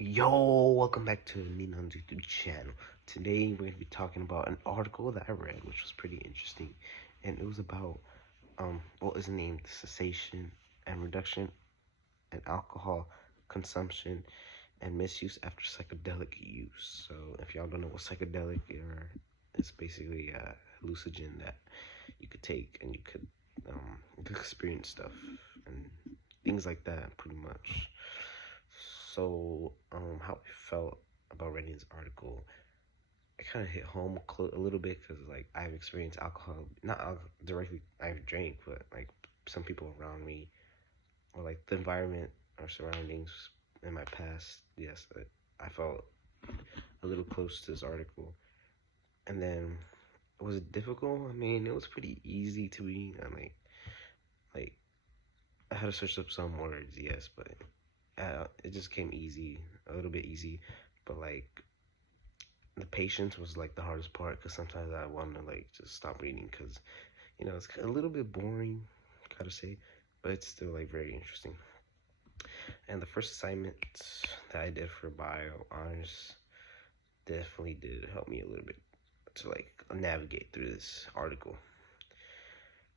Yo, welcome back to Ninan's YouTube channel. Today we're going to be talking about an article that I read, which was pretty interesting, and it was about what is named cessation and reduction in alcohol consumption and misuse after psychedelic use. So, if y'all don't know what psychedelic are, it's basically a hallucinogen that you could take and you could experience stuff and things like that, pretty much. So, how I felt about reading this article, it kind of hit home a little bit because, like, I've experienced alcohol, not directly, I've drank, but, like, some people around me, or, like, the environment or surroundings in my past, yes, I felt a little close to this article. And then, was it difficult? I mean, it was pretty easy to read. Like, I had to search up some words, yes, but it just came easy, a little bit easy, but like the patience was like the hardest part because sometimes I want to like just stop reading because it's a little bit boring, gotta say, but it's still like very interesting. And the first assignment that I did for bio honors definitely did help me a little bit to like navigate through this article.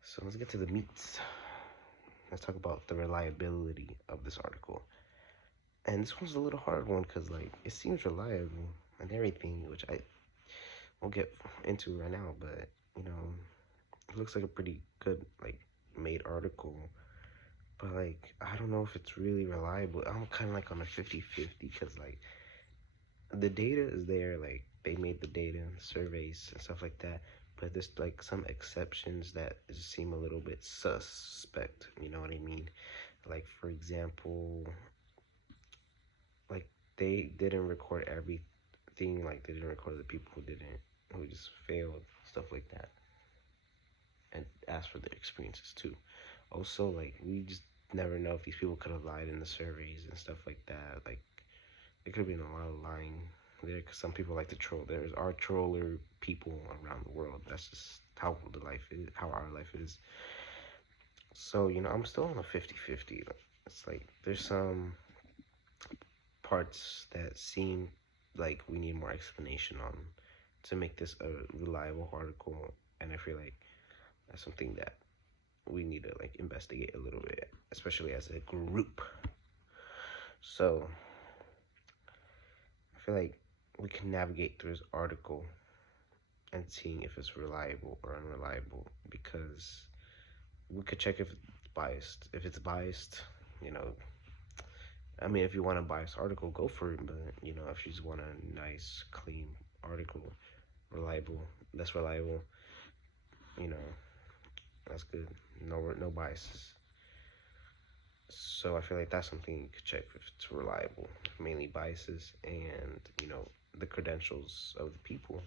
So let's get to the meats. Let's talk about the reliability of this article. And this one's a little hard one because like it seems reliable and everything, which I won't get into right now, but it looks like a pretty good like made article. But like I don't know if it's really reliable. I'm kind of like on a 50-50 because like the data is there, like they made the data surveys and stuff like that, but there's like some exceptions that just seem a little bit suspect, you know what I mean? Like for example, like they didn't record everything, like they didn't record the people who just failed, stuff like that, and ask for their experiences too. Also, like we just never know if these people could have lied in the surveys and stuff like that. Like there could have been a lot of lying there because some people like to troll. There's our troller people around the world. That's just how the life is, how our life is. So I'm still on a 50-50. It's like there's some parts that seem like we need more explanation on to make this a reliable article, and I feel like that's something that we need to like investigate a little bit, especially as a group. So I feel like we can navigate through this article and seeing if it's reliable or unreliable because we could check if it's biased. If it's biased, you know, I mean, if you want a biased article, go for it. But if you just want a nice, clean article, that's reliable, you know, that's good. No biases. So I feel like that's something you could check if it's reliable. Mainly biases and the credentials of the people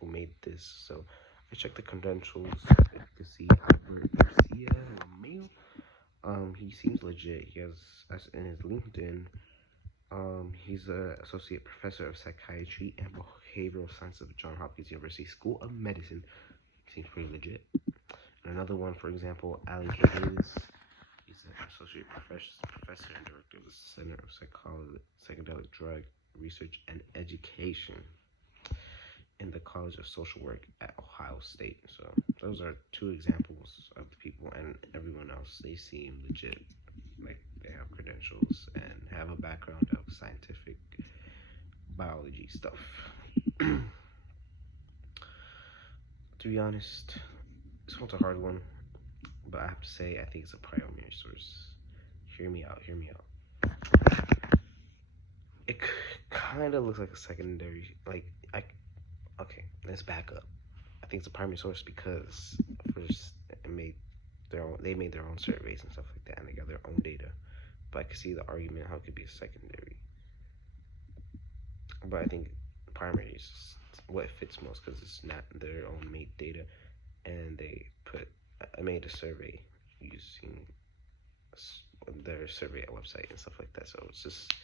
who made this. So I checked the credentials. You can see Albert Garcia, a male. He seems legit. He has in his LinkedIn. He's an associate professor of psychiatry and behavioral science of Johns Hopkins University School of Medicine. Seems pretty legit. And another one, for example, Alan K. Davis. He's an associate professor and director of the Center of Psychedelic Drug Research and Education in the College of Social Work at Ohio State. So those are two examples of the people, and everyone else, they seem legit. Like they have credentials and have a background of scientific biology stuff. To be honest, this one's a hard one, but I have to say I think it's a primary source. Hear me out. It kind of looks like a secondary. Okay, let's back up. I think it's a primary source because first they made their own surveys and stuff like that, and they got their own data. But I could see the argument how it could be a secondary. But I think primary is what fits most because it's not their own made data, and I made a survey using their survey website and stuff like that. So it's just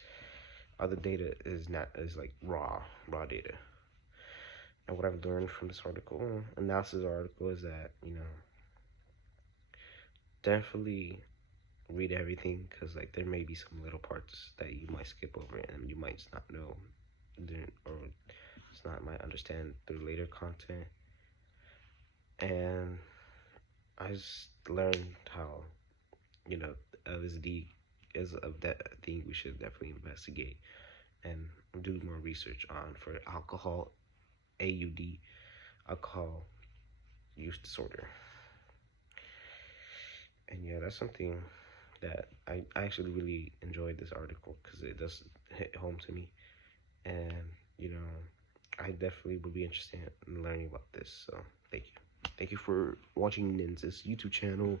other data is like raw data. And what I've learned from this analysis article, is that definitely read everything, because like there may be some little parts that you might skip over and you might not know, or it's not might understand through later content. And I just learned how, you know, LSD is a thing we should definitely investigate and do more research on for alcohol, AUD, alcohol use disorder. And yeah, that's something that I actually really enjoyed this article because it does hit home to me. And, you know, I definitely would be interested in learning about this. So thank you. Thank you for watching Ninja's YouTube channel.